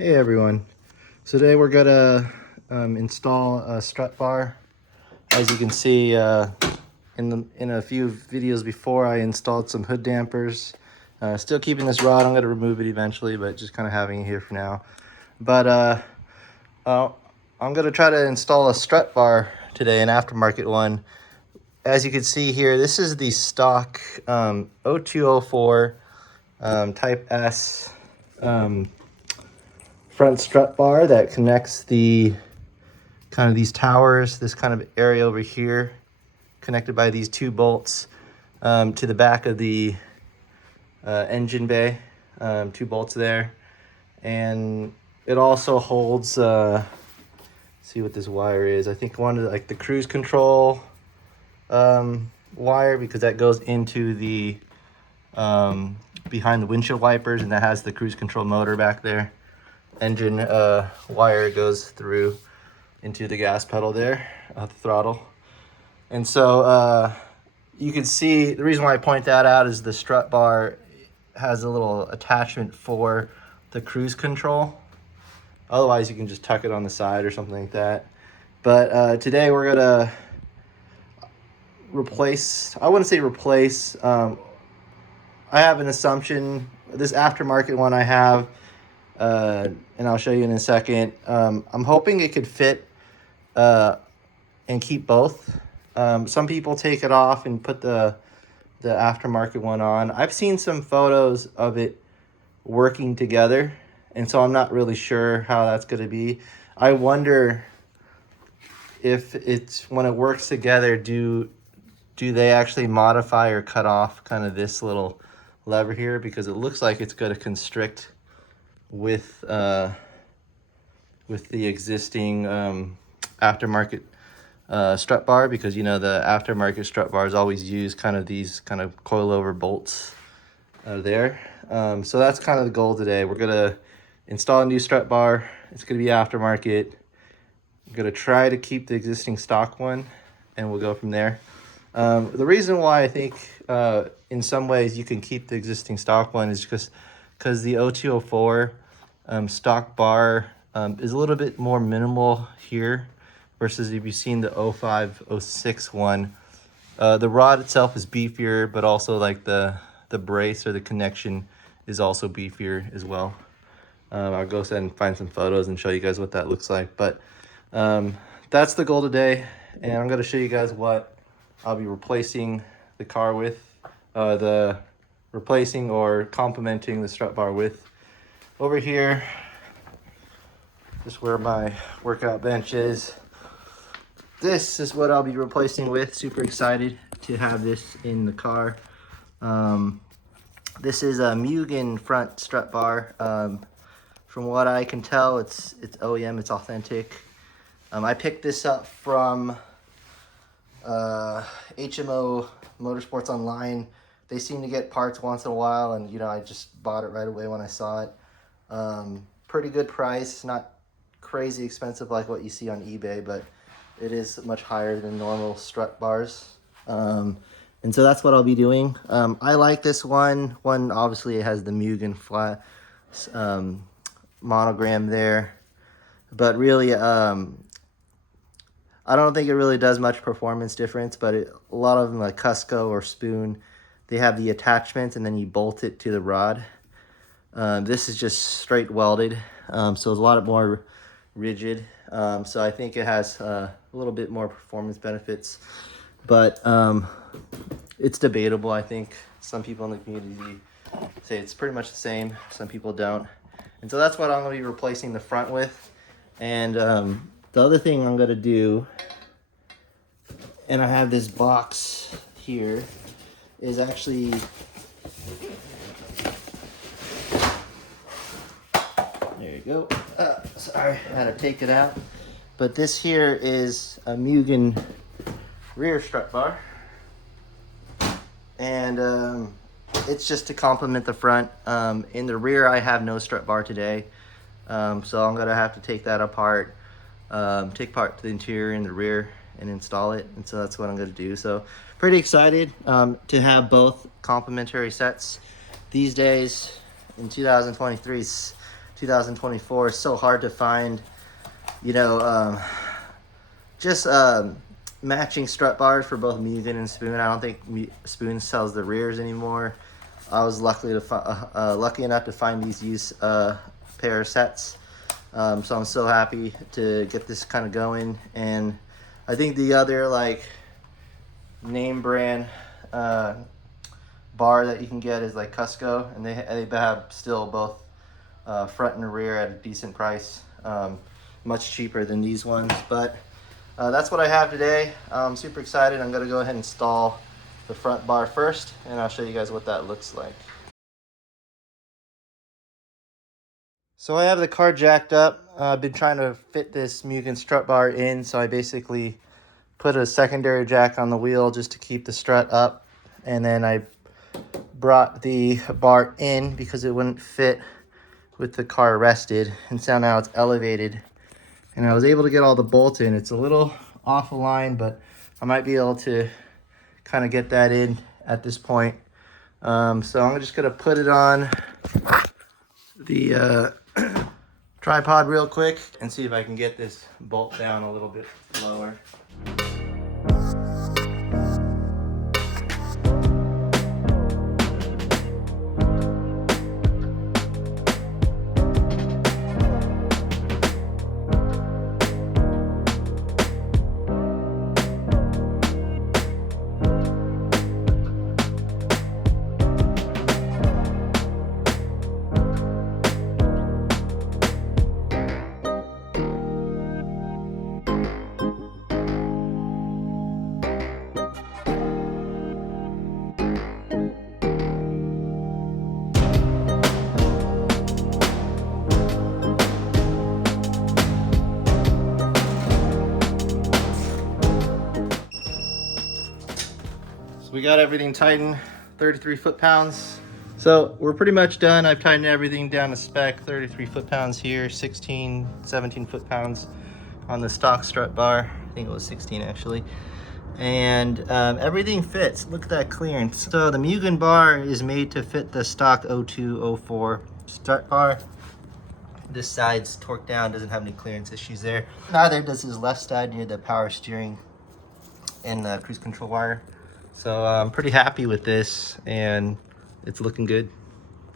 Hey everyone, so today we're gonna install a strut bar. As you can see, in a few videos before, I installed some hood dampers. Still keeping this rod. I'm gonna remove it eventually, but just kind of having it here for now. But I'm gonna try to install a strut bar today, an aftermarket one. As you can see here, this is the stock 0204 Type S front strut bar that connects the kind of these towers, this kind of area over here, connected by these two bolts to the back of the engine bay, two bolts there. And it also holds, see what this wire is. I think one of the, like the cruise control wire, because that goes into the behind the windshield wipers, and that has the cruise control motor back there. Engine wire goes through into the gas pedal there, the throttle. And so you can see, the reason why I point that out is the strut bar has a little attachment for the cruise control. Otherwise you can just tuck it on the side or something like that. But today we're gonna replace, I wouldn't say replace, I have an assumption, this aftermarket one I have, and I'll show you in a second. I'm hoping it could fit and keep both. Some people take it off and put the aftermarket one on. I've seen some photos of it working together, and so I'm not really sure how that's going to be. I wonder if it's, when it works together, do they actually modify or cut off kind of this little lever here, because it looks like it's going to constrict with the existing aftermarket strut bar, because you know the aftermarket strut bars always use kind of these kind of coilover bolts there. So that's kind of the goal today. We're gonna install a new strut bar. It's gonna be aftermarket. I'm gonna try to keep the existing stock one, and we'll go from there. The reason why I think in some ways you can keep the existing stock one is because the 0204 stock bar is a little bit more minimal here versus if you've seen the 05 06 one. The rod itself is beefier, but also like the brace or the connection is also beefier as well. I'll go ahead and find some photos and show you guys what that looks like. But that's the goal today, and I'm going to show you guys what I'll be replacing the car with, replacing or complementing the strut bar with. Over here, just where my workout bench is. This is what I'll be replacing with. Super excited to have this in the car. This is a Mugen Front Strut Bar. From what I can tell, it's OEM, it's authentic. I picked this up from HMO Motorsports online. They seem to get parts once in a while, and you know, I just bought it right away when I saw it. Pretty good price, not crazy expensive like what you see on eBay, but it is much higher than normal strut bars. And so that's what I'll be doing. I like this one. Obviously it has the Mugen flat monogram there, but really I don't think it really does much performance difference, but a lot of them, like Cusco or Spoon, they have the attachment and then you bolt it to the rod. This is just straight welded, so it's a lot more rigid. So I think it has a little bit more performance benefits, but it's debatable. I think some people in the community say it's pretty much the same. Some people don't. And so that's what I'm going to be replacing the front with. And the other thing I'm going to do, and I have this box here, is actually there you go. Sorry, I had to take it out. But this here is a Mugen rear strut bar. And it's just to complement the front. In the rear, I have no strut bar today. So I'm going to have to take that apart, take apart the interior and the rear and install it. And so that's what I'm going to do. So pretty excited to have both complementary sets. These days, in 2023, 2024. It's so hard to find, you know, just matching strut bars for both Mugen and Spoon. I don't think Spoon sells the rears anymore. I was lucky enough to find these used pair of sets. So I'm so happy to get this kind of going. And I think the other like name brand bar that you can get is like Cusco, and they have still both front and rear at a decent price, much cheaper than these ones. But that's what I have today. I'm super excited. I'm gonna go ahead and install the front bar first, and I'll show you guys what that looks like. So I have the car jacked up. I've been trying to fit this Mugen strut bar in, so I basically put a secondary jack on the wheel just to keep the strut up, and then I brought the bar in because it wouldn't fit with the car rested, and so now it's elevated, and I was able to get all the bolts in. It's a little off the line, but I might be able to kind of get that in at this point. So I'm just gonna put it on the tripod real quick and see if I can get this bolt down a little bit lower. So we got everything tightened, 33 foot-pounds. So we're pretty much done. I've tightened everything down to spec, 33 foot-pounds here, 16, 17 foot-pounds on the stock strut bar. I think it was 16 actually. And everything fits. Look at that clearance. So the Mugen bar is made to fit the stock 0204 strut bar. This side's torqued down, doesn't have any clearance issues there. Neither does his left side near the power steering and the cruise control wire. So I'm pretty happy with this, and it's looking good.